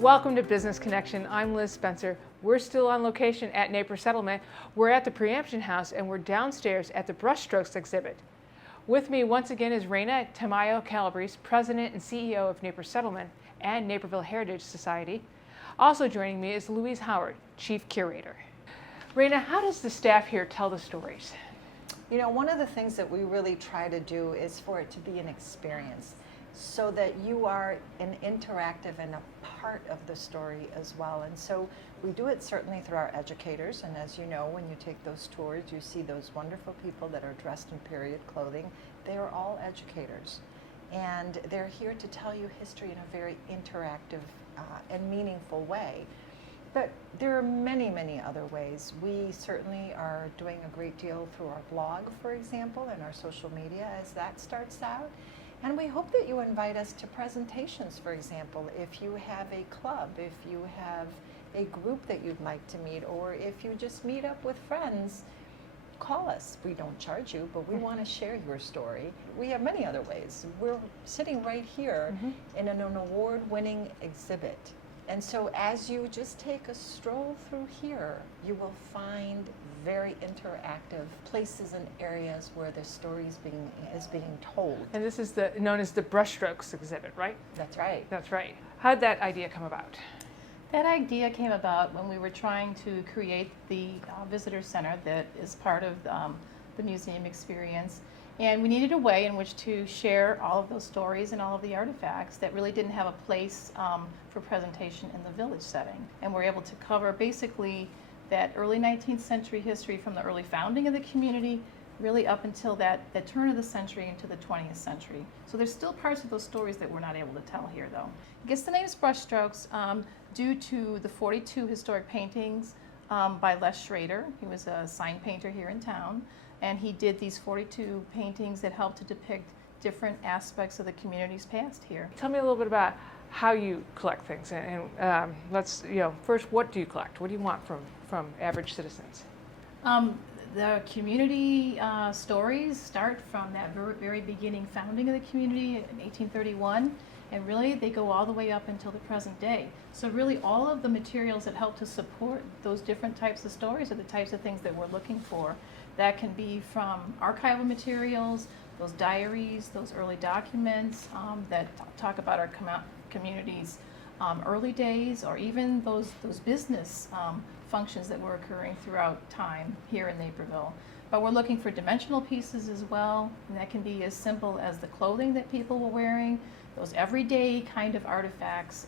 Welcome to Business Connection. I'm Liz Spencer. We're still on location at Naper Settlement. We're at the Preemption House and we're downstairs at the Brushstrokes exhibit. With me once again is Reina Tamayo Calabrese, President and CEO of Naper Settlement and Naperville Heritage Society. Also joining me is Louise Howard, Chief Curator. Reina, how does the staff here tell the stories? You know, one of the things that we really try to do is for it to be an experience, so that you are an interactive and a part of the story as well. And so we do it certainly through our educators, and as you know, when you take those tours, you see those wonderful people that are dressed in period clothing. They are all educators, and they're here to tell you history in a very interactive and meaningful way. But there are many, many other ways. We certainly are doing a great deal through our blog, for example, and our social media as that starts out. And we hope that you invite us to presentations, for example, if you have a club, if you have a group that you'd like to meet, or if you just meet up with friends, call us. We don't charge you, but we want to share your story. We have many other ways. We're sitting right here in an award-winning exhibit. And so as you just take a stroll through here, you will find very interactive places and areas where the story is being told. And this is known as the Brushstrokes exhibit, right? That's right. That's right. How did that idea come about? That idea came about when we were trying to create the visitor center that is part of the museum experience. And we needed a way in which to share all of those stories and all of the artifacts that really didn't have a place for presentation in the village setting. And we're able to cover basically that early 19th century history from the early founding of the community really up until the turn of the century into the 20th century. So there's still parts of those stories that we're not able to tell here though. I guess the name is Brushstrokes due to the 42 historic paintings by Les Schrader. He was a sign painter here in town. And he did these 42 paintings that helped to depict different aspects of the community's past here. Tell me a little bit about how you collect things, and let's, first, what do you collect? What do you want from average citizens? The community stories start from that very beginning founding of the community in 1831, and really they go all the way up until the present day. So really all of the materials that help to support those different types of stories are the types of things that we're looking for. That can be from archival materials, those diaries, those early documents that talk about our community's early days, or even those business functions that were occurring throughout time here in Naperville. But we're looking for dimensional pieces as well, and that can be as simple as the clothing that people were wearing, those everyday kind of artifacts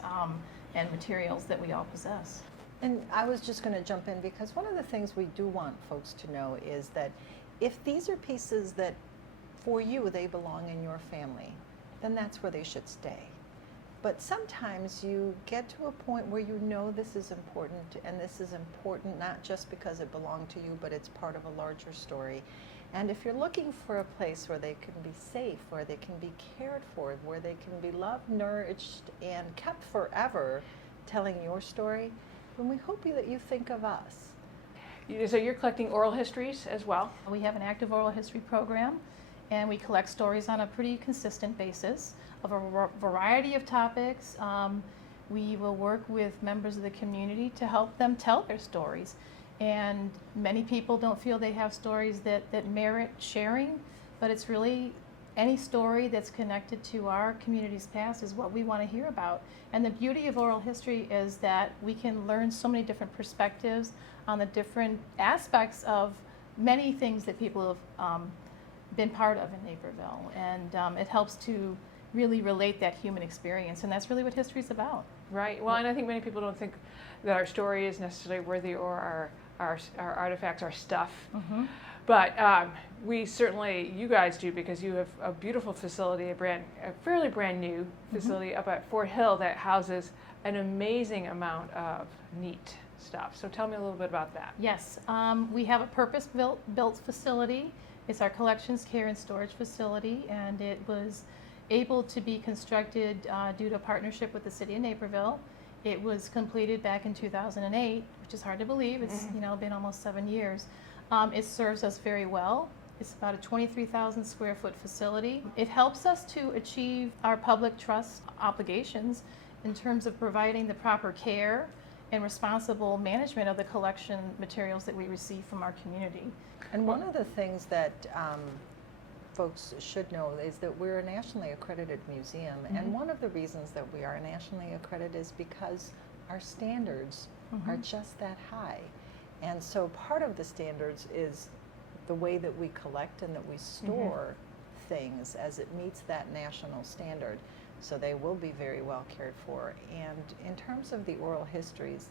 and materials that we all possess. And I was just going to jump in because one of the things we do want folks to know is that if these are pieces that for you they belong in your family, then that's where they should stay. But sometimes you get to a point where you know this is important, and this is important not just because it belonged to you, but it's part of a larger story. And if you're looking for a place where they can be safe, where they can be cared for, where they can be loved, nourished, and kept forever telling your story, then we hope that you think of us. So you're collecting oral histories as well? We have an active oral history program, and we collect stories on a pretty consistent basis of a variety of topics. We will work with members of the community to help them tell their stories. And many people don't feel they have stories that merit sharing, but it's really any story that's connected to our community's past is what we want to hear about. And the beauty of oral history is that we can learn so many different perspectives on the different aspects of many things that people have been part of in Naperville. And it helps to really relate that human experience, and that's really what history is about. Right. Well, and I think many people don't think that our story is necessarily worthy, or our artifacts, our stuff. Mm-hmm. But we certainly, you guys do, because you have a beautiful facility, a fairly brand new facility up at Fort Hill that houses an amazing amount of neat stuff. So tell me a little bit about that. Yes, we have a purpose-built facility. It's our collections, care, and storage facility, and it was able to be constructed due to a partnership with the City of Naperville. It was completed back in 2008, which is hard to believe. It's been almost 7 years. It serves us very well. It's about a 23,000 square foot facility. It helps us to achieve our public trust obligations in terms of providing the proper care and responsible management of the collection materials that we receive from our community. And one of the things that folks should know is that we're a nationally accredited museum. And one of the reasons that we are nationally accredited is because our standards are just that high. And so part of the standards is the way that we collect and that we store things as it meets that national standard. So they will be very well cared for. And in terms of the oral histories,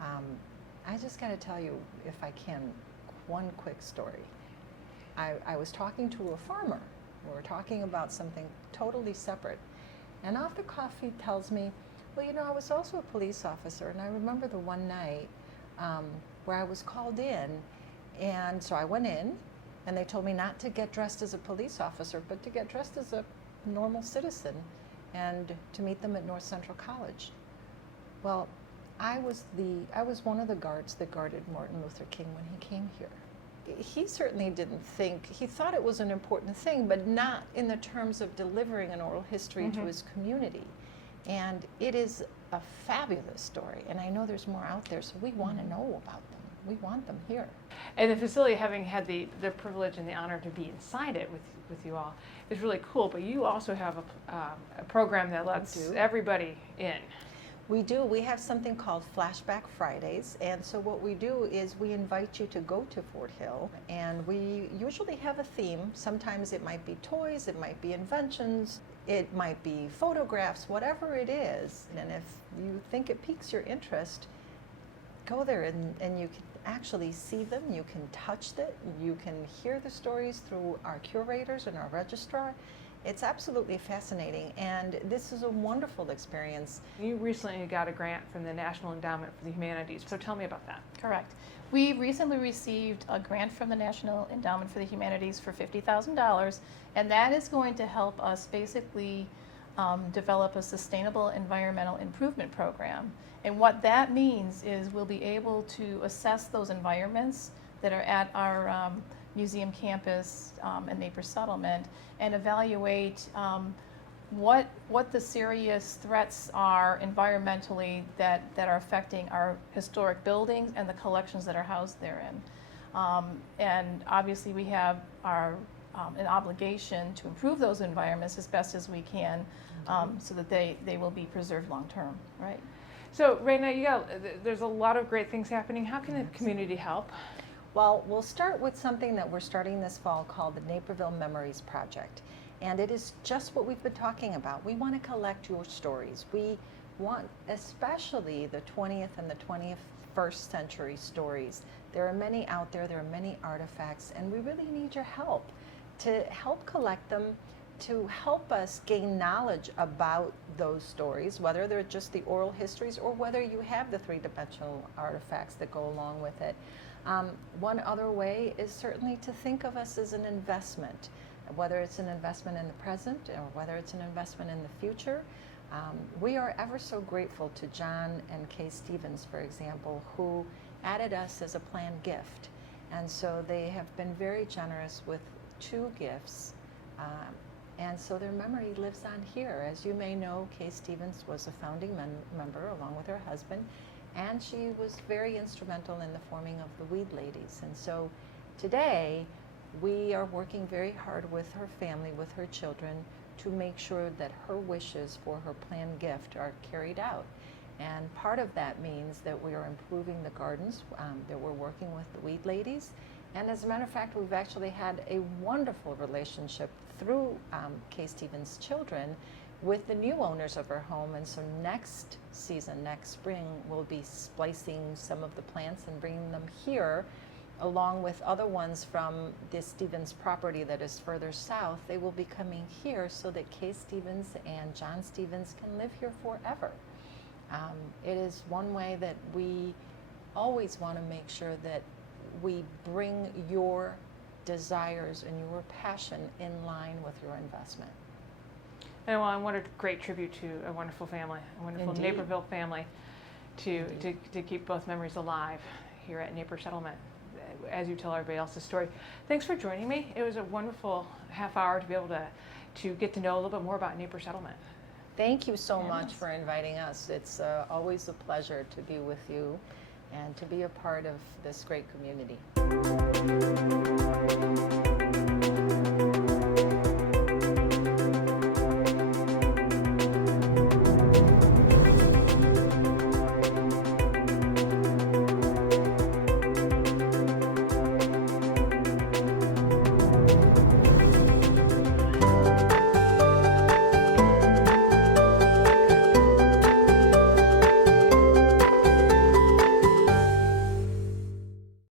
I just got to tell you, if I can, one quick story. I was talking to a farmer. We were talking about something totally separate. And off the cuff, he tells me, well, you know, I was also a police officer, and I remember the one night where I was called in, and so I went in, and they told me not to get dressed as a police officer, but to get dressed as a normal citizen, and to meet them at North Central College. Well, I was one of the guards that guarded Martin Luther King when he came here. He certainly didn't think, he thought it was an important thing, but not in the terms of delivering an oral history to his community. And it is a fabulous story, and I know there's more out there, so we want to know about them. We want them here. And the facility, having had the privilege and the honor to be inside it with you all, is really cool. But you also have a program that lets everybody in. We do. We have something called Flashback Fridays, and so what we do is we invite you to go to Fort Hill, and we usually have a theme. Sometimes it might be toys, it might be inventions, it might be photographs, whatever it is. And if you think it piques your interest, go there and you can actually see them, you can touch it, you can hear the stories through our curators and our registrar. It's absolutely fascinating, and this is a wonderful experience. You recently got a grant from the National Endowment for the Humanities, so tell me about that. Correct. We recently received a grant from the National Endowment for the Humanities for $50,000, and that is going to help us basically develop a sustainable environmental improvement program. And what that means is we'll be able to assess those environments that are at our museum campus and Naples Settlement and evaluate what the serious threats are environmentally that are affecting our historic buildings and the collections that are housed therein. And obviously we have an obligation to improve those environments as best as we can so that they will be preserved long term, right? So Raina, there's a lot of great things happening. How can the community help? Well, we'll start with something that we're starting this fall called the Naperville Memories Project. And it is just what we've been talking about. We want to collect your stories. We want especially the 20th and the 21st century stories. There are many out there, there are many artifacts, and we really need your help to help collect them, to help us gain knowledge about those stories, whether they're just the oral histories or whether you have the three-dimensional artifacts that go along with it. One other way is certainly to think of us as an investment, whether it's an investment in the present or whether it's an investment in the future. We are ever so grateful to John and Kay Stevens, for example, who added us as a planned gift. And so they have been very generous with 2 gifts. And so their memory lives on here. As you may know, Kay Stevens was a founding member along with her husband, and she was very instrumental in the forming of the Weed Ladies. And so today, we are working very hard with her family, with her children, to make sure that her wishes for her planned gift are carried out. And part of that means that we are improving the gardens, that we're working with the Weed Ladies. And as a matter of fact, we've actually had a wonderful relationship through Kay Stevens' children with the new owners of her home. And so next season, next spring, we'll be splicing some of the plants and bringing them here along with other ones from the Stevens property that is further south. They will be coming here so that Kay Stevens and John Stevens can live here forever. It is one way that we always want to make sure that we bring your desires and your passion in line with your investment. And well, what a great tribute to a wonderful family, a wonderful Indeed. Naperville family, to keep both memories alive here at Naples Settlement, as you tell everybody else's story. Thanks for joining me. It was a wonderful half hour to be able to get to know a little bit more about Naples Settlement. Thank you so much Yes. for inviting us. It's always a pleasure to be with you and to be a part of this great community.